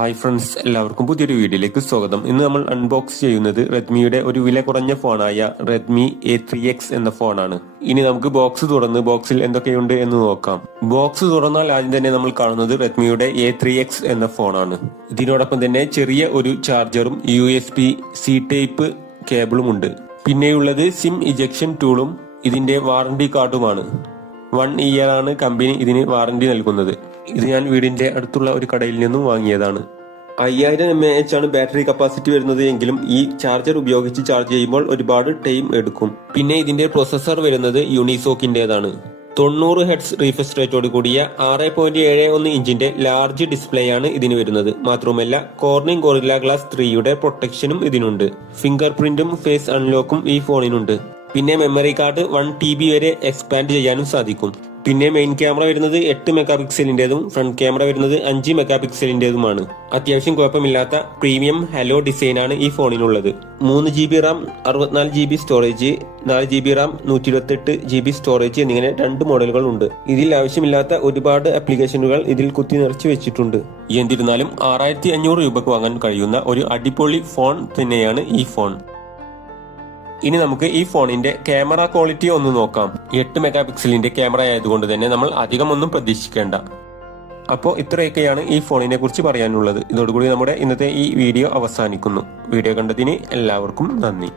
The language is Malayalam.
ഹായ് ഫ്രണ്ട്സ്, എല്ലാവർക്കും പുതിയൊരു വീഡിയോയിലേക്ക് സ്വാഗതം. ഇന്ന് നമ്മൾ അൺബോക്സ് ചെയ്യുന്നത് റെഡ്മിയുടെ ഒരു വില കുറഞ്ഞ ഫോണായ റെഡ്മി A3X എന്ന ഫോണാണ്. ഇനി നമുക്ക് ബോക്സ് തുറന്ന് ബോക്സിൽ എന്തൊക്കെയുണ്ട് എന്ന് നോക്കാം. ബോക്സ് തുറന്നാൽ ആദ്യം തന്നെ നമ്മൾ കാണുന്നത് റെഡ്മിയുടെ A3X എന്ന ഫോണാണ്. ഇതിനോടൊപ്പം തന്നെ ചെറിയ ഒരു ചാർജറും USB-C ടൈപ്പ് കേബിളും ഉണ്ട്. പിന്നെയുള്ളത് സിം ഇജക്ഷൻ ടൂളും ഇതിന്റെ വാറണ്ടി കാർഡുമാണ്. 1 year ആണ് കമ്പനി ഇതിന് വാറണ്ടി നൽകുന്നത്. ഇത് ഞാൻ വീടിന്റെ അടുത്തുള്ള ഒരു കടയിൽ നിന്നും വാങ്ങിയതാണ്. 5000 mAh ആണ് ബാറ്ററി കപ്പാസിറ്റി വരുന്നത് എങ്കിലും ഈ ചാർജർ ഉപയോഗിച്ച് ചാർജ് ചെയ്യുമ്പോൾ ഒരുപാട് ടൈം എടുക്കും. പിന്നെ ഇതിന്റെ പ്രൊസസർ വരുന്നത് യൂണിസോക്കിന്റേതാണ്. 90 Hz റീഫ്രഷ് റേറ്റോട് കൂടിയ 6.71 ഇഞ്ചിന്റെ ലാർജ് ഡിസ്പ്ലേ ആണ് ഇതിന് വരുന്നത്. മാത്രമല്ല കോർണിംഗ് ഗോറില്ല ഗ്ലാസ് 3യുടെ പ്രൊട്ടക്ഷനും ഇതിനുണ്ട്. ഫിംഗർ പ്രിന്റും ഫേസ് അൺലോക്കും ഈ ഫോണിനുണ്ട്. പിന്നെ മെമ്മറി കാർഡ് 1 TB വരെ എക്സ്പാൻഡ് ചെയ്യാനും സാധിക്കും. പിന്നെ മെയിൻ ക്യാമറ വരുന്നത് 8 മെഗാപിക്സലിന്റേതും ഫ്രണ്ട് ക്യാമറ വരുന്നത് 5 മെഗാപിക്സലിന്റേതുമാണ്. അത്യാവശ്യം കുഴപ്പമില്ലാത്ത പ്രീമിയം ഹലോ ഡിസൈനാണ് ഈ ഫോണിനുള്ളത്. 3 GB Ram, 64 GB storage, 4 GB Ram, 128 GB storage എന്നിങ്ങനെ 2 മോഡലുകൾ ഉണ്ട്. ഇതിൽ ആവശ്യമില്ലാത്ത ഒരുപാട് ആപ്ലിക്കേഷനുകൾ ഇതിൽ കുത്തി നിറച്ചു വെച്ചിട്ടുണ്ട്. എന്നിരുന്നാലും 6500 രൂപക്ക് വാങ്ങാൻ കഴിയുന്ന ഒരു അടിപൊളി ഫോൺ തന്നെയാണ് ഈ ഫോൺ. ഇനി നമുക്ക് ഈ ഫോണിന്റെ ക്യാമറ ക്വാളിറ്റി ഒന്ന് നോക്കാം. 8 മെഗാപിക്സലിന്റെ ക്യാമറ ആയതുകൊണ്ട് തന്നെ നമ്മൾ അധികം ഒന്നും പ്രതീക്ഷിക്കേണ്ട. അപ്പോൾ ഇത്രയൊക്കെയാണ് ഈ ഫോണിനെ കുറിച്ച് പറയാനുള്ളത്. ഇതോടുകൂടി നമ്മുടെ ഇന്നത്തെ ഈ വീഡിയോ അവസാനിക്കുന്നു. വീഡിയോ കണ്ടതിന് എല്ലാവർക്കും നന്ദി.